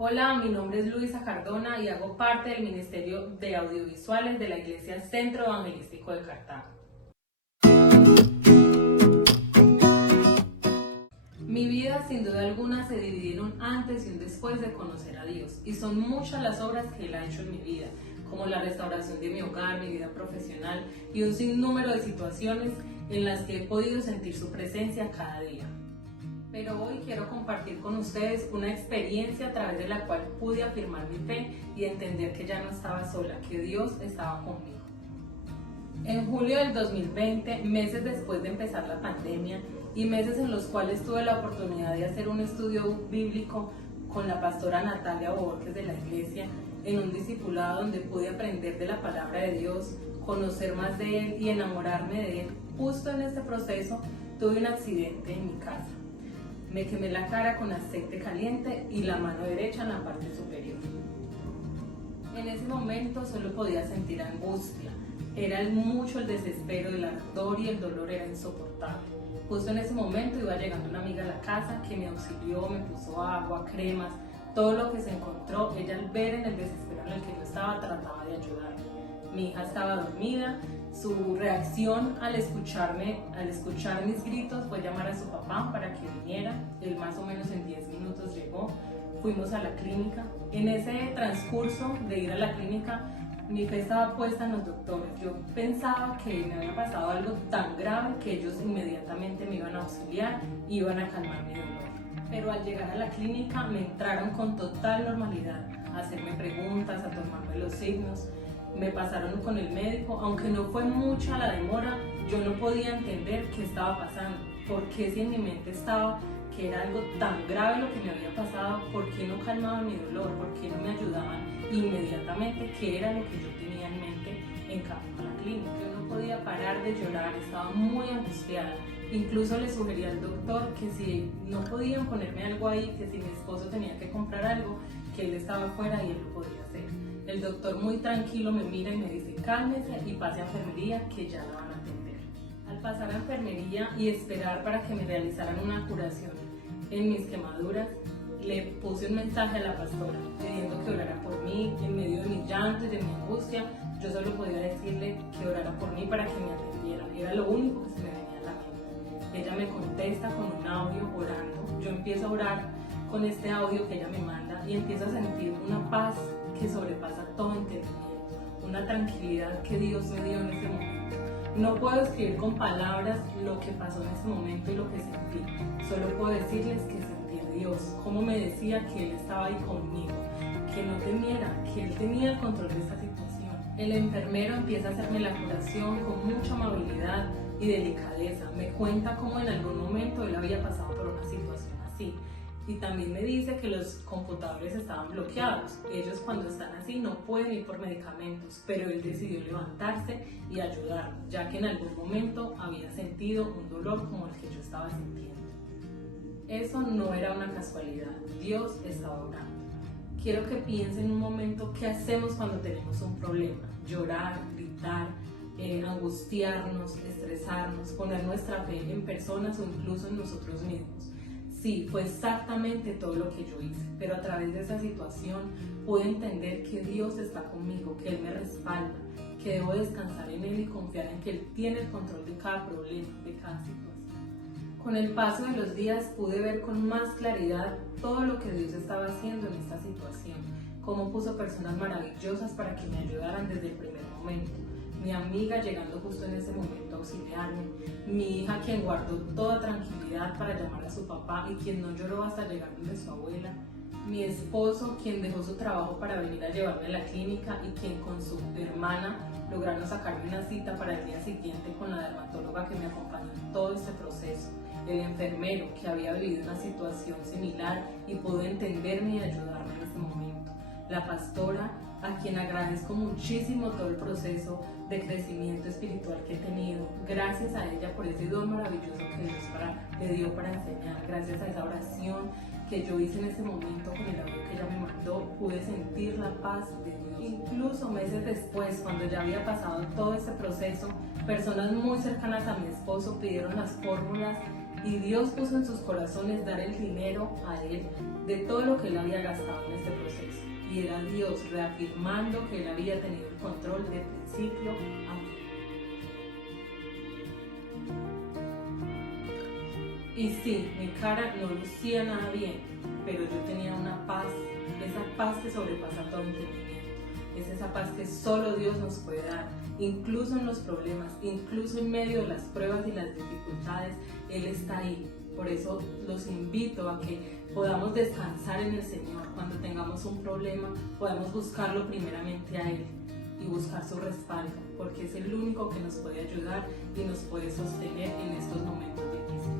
Hola, mi nombre es Luisa Cardona y hago parte del Ministerio de Audiovisuales de la Iglesia Centro Evangelístico de Cartago. Mi vida sin duda alguna se divide en un antes y un después de conocer a Dios, y son muchas las obras que Él ha hecho en mi vida, como la restauración de mi hogar, mi vida profesional y un sinnúmero de situaciones en las que he podido sentir su presencia cada día. Pero hoy quiero compartir con ustedes una experiencia a través de la cual pude afirmar mi fe y entender que ya no estaba sola, que Dios estaba conmigo. En julio del 2020, meses después de empezar la pandemia y meses en los cuales tuve la oportunidad de hacer un estudio bíblico con la pastora Natalia Borges de la iglesia, en un discipulado donde pude aprender de la palabra de Dios, conocer más de Él y enamorarme de Él, justo en este proceso tuve un accidente en mi casa. Me quemé la cara con aceite caliente y la mano derecha en la parte superior. En ese momento solo podía sentir angustia. Era mucho el desespero, el ardor y el dolor era insoportable. Justo en ese momento iba llegando una amiga a la casa que me auxilió, me puso agua, cremas, todo lo que se encontró. Ella, al ver en el desespero en el que yo estaba, trataba de ayudarme. Mi hija estaba dormida. Su reacción al escuchar mis gritos fue llamar a su papá para que viniera. Él más o menos en 10 minutos llegó. Fuimos a la clínica. En ese transcurso de ir a la clínica, mi fe estaba puesta en los doctores. Yo pensaba que me había pasado algo tan grave que ellos inmediatamente me iban a auxiliar y iban a calmar mi dolor. Pero al llegar a la clínica me entraron con total normalidad a hacerme preguntas, a tomarme los signos. Me pasaron con el médico, aunque no fue mucha la demora, yo no podía entender qué estaba pasando, por qué si en mi mente estaba que era algo tan grave lo que me había pasado, por qué no calmaban mi dolor, por qué no me ayudaban inmediatamente, qué era lo que yo tenía en mente en camino a la clínica. Yo no podía parar de llorar, estaba muy angustiada. Incluso le sugerí al doctor que si no podían ponerme algo ahí, que si mi esposo tenía que comprar algo, que él estaba afuera y él lo podía hacer. El doctor muy tranquilo me mira y me dice: cálmese y pase a enfermería que ya la van a atender. Al pasar a enfermería y esperar para que me realizaran una curación en mis quemaduras, le puse un mensaje a la pastora pidiendo que orara por mí en medio de mi llanto y de mi angustia. Yo solo podía decirle que orara por mí para que me atendiera. Era lo único que se me venía a la mente. Ella me contesta con un audio orando. Yo empiezo a orar con este audio que ella me manda y empiezo a sentir una paz que sobrepasa todo entendimiento, una tranquilidad que Dios me dio en ese momento. No puedo escribir con palabras lo que pasó en ese momento y lo que sentí, solo puedo decirles que sentí a Dios, cómo me decía que Él estaba ahí conmigo, que no temiera, que Él tenía el control de esta situación. El enfermero empieza a hacerme la curación con mucha amabilidad y delicadeza, me cuenta cómo en algún momento él había pasado por una situación así. Y también me dice que los computadores estaban bloqueados. Ellos cuando están así no pueden ir por medicamentos, pero él decidió levantarse y ayudarme, ya que en algún momento había sentido un dolor como el que yo estaba sintiendo. Eso no era una casualidad, Dios estaba orando. Quiero que piensen un momento qué hacemos cuando tenemos un problema: llorar, gritar, angustiarnos, estresarnos, poner nuestra fe en personas o incluso en nosotros mismos. Sí, fue exactamente todo lo que yo hice, pero a través de esa situación pude entender que Dios está conmigo, que Él me respalda, que debo descansar en Él y confiar en que Él tiene el control de cada problema, de cada situación. Con el paso de los días pude ver con más claridad todo lo que Dios estaba haciendo en esta situación, cómo puso personas maravillosas para que me ayudaran desde el primer momento. Mi amiga llegando justo en ese momento a auxiliarme, mi hija quien guardó toda tranquilidad para llamar a su papá y quien no lloró hasta llegar donde su abuela, mi esposo quien dejó su trabajo para venir a llevarme a la clínica y quien con su hermana lograron sacarme una cita para el día siguiente con la dermatóloga que me acompañó en todo este proceso, el enfermero que había vivido una situación similar y pudo entenderme y ayudarme en ese momento, la pastora a quien agradezco muchísimo todo el proceso de crecimiento espiritual que he tenido. Gracias a ella por ese don maravilloso que Dios me dio para enseñar. Gracias a esa oración que yo hice en ese momento con el audio que ella me mandó, pude sentir la paz de Dios. Incluso meses después, cuando ya había pasado todo ese proceso, personas muy cercanas a mi esposo pidieron las fórmulas y Dios puso en sus corazones dar el dinero a él de todo lo que él había gastado en este proceso. Y era Dios reafirmando que él había tenido el control de principio a fin. Y sí, mi cara no lucía nada bien, pero yo tenía una paz, esa paz que sobrepasa todo entendimiento. Es esa paz que solo Dios nos puede dar, incluso en los problemas, incluso en medio de las pruebas y las dificultades, Él está ahí. Por eso los invito a que podamos descansar en el Señor. Cuando tengamos un problema, podamos buscarlo primeramente a Él y buscar su respaldo, porque es el único que nos puede ayudar y nos puede sostener en estos momentos difíciles.